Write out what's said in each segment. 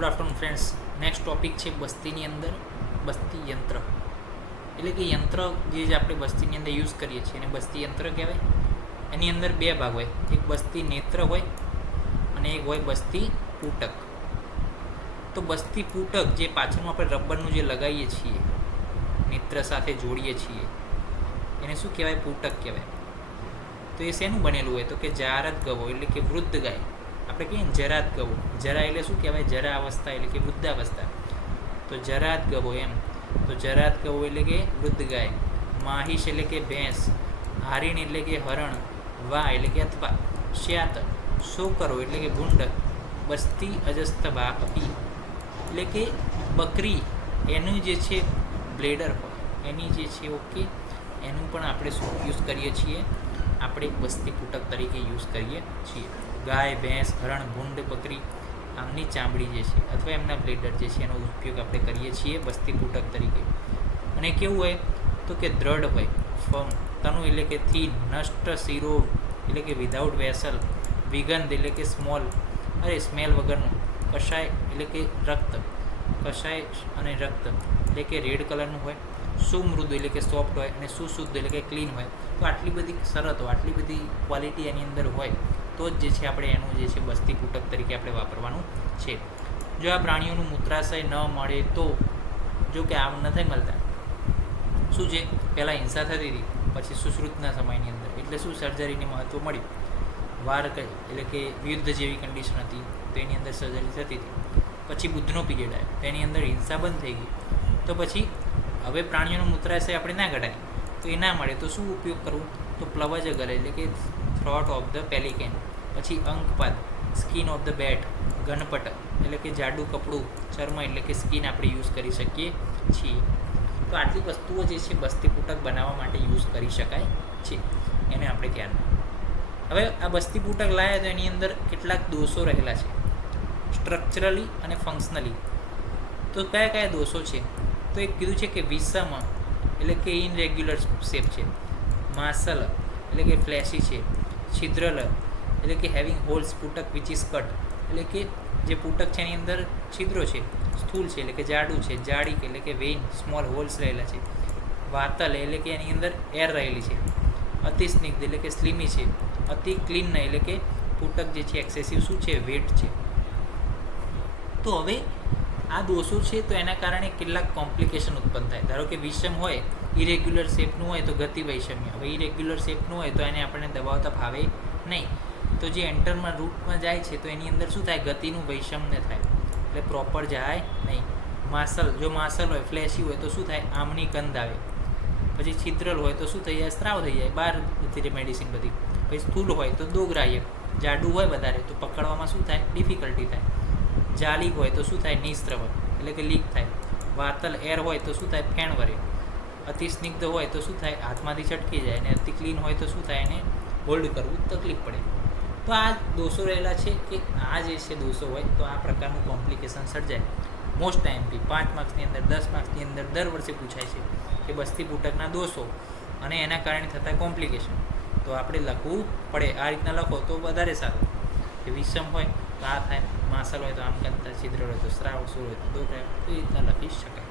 Good afternoon friends. Next topic છે બસ્તીની અંદર બસ્તી યંત્ર, એટલે કે યંત્ર જે આપણે બસ્તીની અંદર યુઝ કરીએ છીએ એને બસ્તી યંત્ર કહેવાય. એની અંદર બે ભાગ હોય, એક બસ્તી નેત્ર હોય અને એક હોય બસ્તી પૂટક. તો બસ્તી પૂટક જે પાછળનું આપણે રબરનું જે લગાવીએ છીએ, નેત્ર સાથે જોડીએ છીએ, એને શું કહેવાય? પૂટક કહેવાય. તો એ શેનું બનેલું હોય? તો કે જારદ ગવો એટલે કે વૃદ્ધ ગાય. આપણે કહીએ ને જરાદ ગવો, જરા એટલે શું કહેવાય? જરા અવસ્થા એટલે કે વૃદ્ધાવસ્થા. તો જરાદ ગવો એમ. તો જરાદ ગવો એટલે કે વૃદ્ધ ગાય. માહિશ એટલે કે ભેંસ. હારીણ એટલે કે હરણ. વા એટલે કે અથવા. શ્યાત શોકરો એટલે કે ભૂંડ. બસ્તી અજસ્તભા અપી એટલે કે બકરી, એનું જે છે બ્લેડર હોય એની જે છે ઓકે, એનું પણ આપણે શું યુઝ કરીએ છીએ? આપણે બસ્તી પૂટક તરીકે યુઝ કરીએ છીએ. ગાય, ભેંસ, હરણ, ભૂંડ, બકરી આમની ચામડી જે છે અથવા એમના બ્લેડર જે છે એનો ઉપયોગ આપણે કરીએ છીએ બસ્તી પૂટક તરીકે. અને કેવું હોય? તો કે દ્રઢ હોય, ફર્મ. તનુ એટલે કે થીન. નષ્ટ શિરો એટલે કે વિધાઉટ વેસલ. વિગંધ એટલે કે સ્મેલ વગરનું. કષાય એટલે કે રક્ત. કષાય અને રક્ત એટલે કે રેડ કલરનું હોય. સુમૃદુ એટલે કે સોફ્ટ હોય અને સુશુદ્ધ એટલે કે ક્લીન હોય. તો આટલી બધી શરતો, આટલી બધી ક્વોલિટી એની અંદર હોય તો જ જે છે આપણે એનું જે છે બસ્તી પૂટક તરીકે આપણે વાપરવાનું છે. જો આ પ્રાણીઓનું મૂત્રાશય ન મળે તો, જો કે આમ નથી મળતા, શું છે? પહેલાં હિંસા થતી હતી, પછી સુશ્રુતના સમયની અંદર એટલે શું સર્જરીને મહત્ત્વ મળ્યું. વાર એટલે કે યુદ્ધ જેવી કન્ડિશન હતી તો એની અંદર સર્જરી થતી હતી. પછી બુદ્ધનો પીરિયડ આવ્યો તો એની અંદર હિંસા બંધ થઈ ગઈ. તો પછી હવે પ્રાણીઓનું મૂત્રાશય આપણે ના ઘટાય તો એ ના મળે તો શું ઉપયોગ કરવો? તો પ્લવજ ગલે એટલે કે થ્રોટ ઓફ ધ પેલિકેન. પછી અંકપાદ, સ્કિન ઓફ ધ બેટ. ઘનપટ એટલે કે જાડું કપડું, ચર્મ એટલે કે સ્કિન આપણે યુઝ કરી શકીએ છીએ. તો આટલી વસ્તુઓ જે છે બસ્તી પૂટક બનાવવા માટે યુઝ કરી શકાય છે, એને આપણે ધ્યાનમાં. હવે આ બસ્તી પૂટક લાવ્યા તો એની અંદર કેટલાક દોષો રહેલા છે, સ્ટ્રક્ચરલી અને ફંક્શનલી. તો કયા કયા દોષો છે? તો એક કીધું છે કે વિષમ એટલે કે ઇનરેગ્યુલર શેપ છે. માસલ એટલે કે ફ્લેશી છે. છિદ્રલ એટલે કે હેવિંગ હોલ્સ પૂટક વિચ ઇઝ કટ એટલે કે જે પૂટક છે એની અંદર છિદ્રો છે. સ્થૂલ છે એટલે કે જાડું છે. જાડી એટલે કે વેઇન, સ્મોલ હોલ્સ રહેલા છે. વાતલ એટલે કે એની અંદર એર રહેલી છે. અતિ સ્નિગ્ધ એટલે કે સ્લીમી છે. અતિ ક્લીન એટલે કે પૂટક જે છે એક્સેસિવ શું છે? વેટ છે. તો હવે આ દોષો છે તો એના કારણે કેટલાક કોમ્પ્લિકેશન ઉત્પન્ન થાય. ધારો કે વિષમ હોય, ઇરેગ્યુલર શેપનું હોય તો ગતિ વૈષમ્ય. હવે ઇરેગ્યુલર શેપનું હોય તો એને આપણને દબાવતા ફાવે નહીં. તો જે એન્ટરમાં રૂટમાં જાય છે તો એની અંદર શું થાય? ગતિનું વૈષમ્ય થાય એટલે પ્રોપર જાય નહીં. માસલ, જો માસલ હોય, ફ્લેશી હોય તો શું થાય? આમની ગંધ આવે. પછી છિદ્રલ હોય તો શું થઈ જાય? સ્ત્રાવ થઈ જાય, બહાર જતી મેડિસિન બધી. પછી સ્થૂલ હોય તો દોગ્રાહ્ય, જાડું હોય વધારે તો પકડવામાં શું થાય? ડિફિકલ્ટી થાય. જાલી હોય તો શું થાય? નિસ્ત્રવ એટલે કે લીક થાય. વાતલ એર હોય તો શું થાય? ફેણ વરે. અતિ સ્નિગ્ધ હોય તો શું થાય? હાથમાંથી છટકી જાય. અને અતિ ક્લીન હોય તો શું થાય? એને હોલ્ડ કરવું તકલીફ પડે. તો આ દોષો રહેલા છે કે આ જે છે દોષો હોય તો આ પ્રકારનું કોમ્પ્લિકેશન સર્જાય. મોસ્ટ ટાઈમથી 5 માર્ક્સની અંદર, 10 માર્ક્સની અંદર દર વર્ષે પૂછાય છે કે બસ્તી પૂટકના દોષો અને એના કારણે થતા કોમ્પ્લિકેશન. તો આપણે લખવું પડે. આ રીતના લખો તો વધારે સારું. કે વિષમ હોય તો આ થાય, માસલ હોય તો આમ કરતા, છિદ્ર હોય તો સ્ત્રાવ, સુર હોય તો દોગ્રાહ્ય, તો એ રીતના લખી શકાય.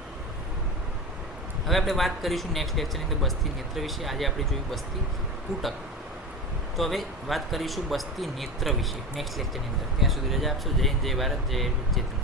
હવે આપણે વાત કરીશું નેક્સ્ટ લેક્ચરની અંદર બસ્તી નેત્ર વિશે. આજે આપણે જોયું બસ્તી પૂટક. તો હવે વાત કરીશું બસ્તી નેત્ર વિશે નેક્સ્ટ લેક્ચરની અંદર. ત્યાં સુધી રજા આપશો. જય હિન્દ, જય ભારત, જય ચેતન.